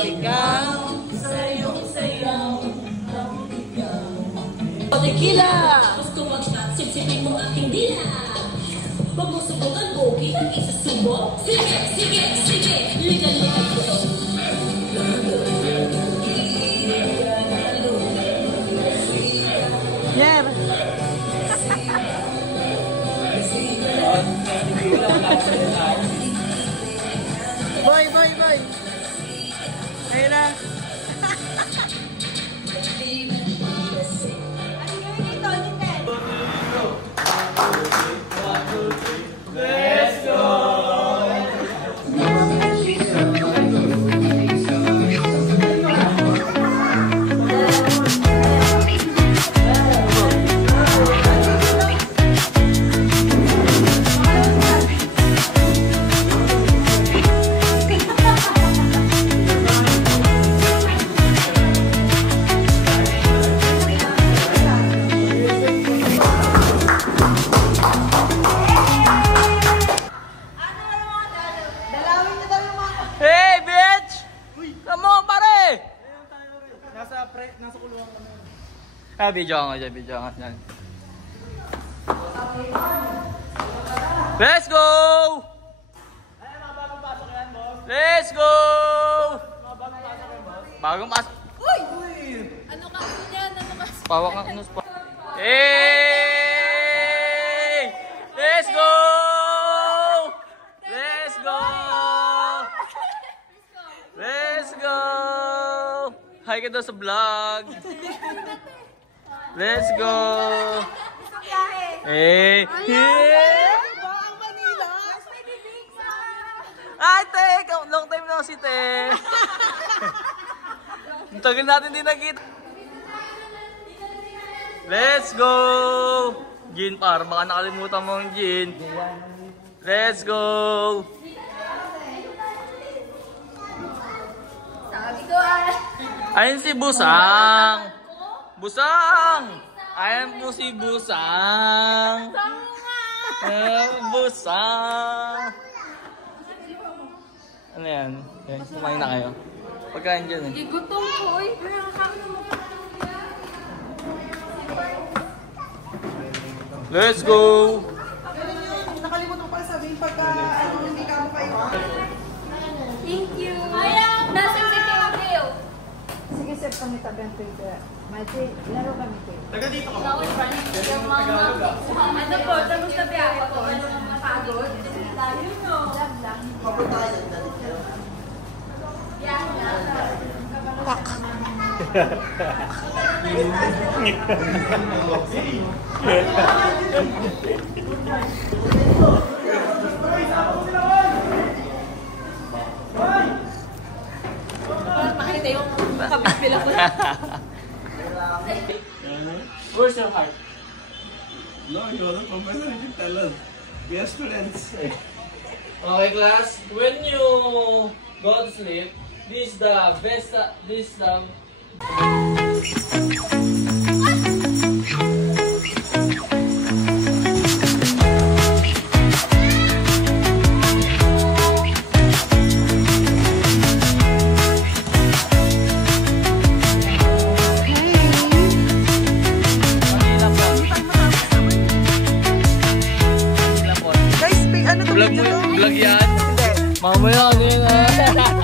ikaw sa iyong sayaw. O tequila! Gusto mag-shot, sip-sipin mo aking dila. Huwag mo subukan, okay ka isusubok. Sige, sige, sige, ligan-ligan ko. Yeah. Boy, boy, boy. Ayun na. Let's go! Nasa kulungan kami. Video nga dyan, video nga dyan. Let's go! Ay, mga bagong pasok yan, boss. Let's go! Mga bagong pasok yan, boss. Bagong pasok. Uy! Ano ka po yan? Ano ka? Pawak nga nus pa. Hey! Let's go! Let's go! Let's go! Hi ka daw sa vlog. Let's go! Hey! Yeah! Ang Manila! Ay, te! Long time na si te. Ang tagal natin din nakita. Let's go! Jin, par. Baka nakalimutan mo yung Jin. Let's go! Sabi ko ah. Ayun si Busang! Busang! Ayan po si Busang! Busang! Ano yan? Okay, kumain na kayo. Pagkain dyan eh. Gutom ko eh. Let's go! Ganun yun. Nakalimutan ko pala sabihin pagka hindi ka mo kayo. Thank you. Nasa si Teo. Sige, sir, kami tabihan ko ito. Mati, laro kami ito. Taga dito ka. Yung mga... Ano po, tapos na biya ko. Ano mga pagod? Tayo no. Love lang. Yan na. Pakita yung kabipila ko. Where's your heart? No, you're the professor, you can tell us. We are students. Okay, class. When you go to sleep, this is the best. This is the. Guys, ano to? Vlog yan? Mamaya ano yun ah.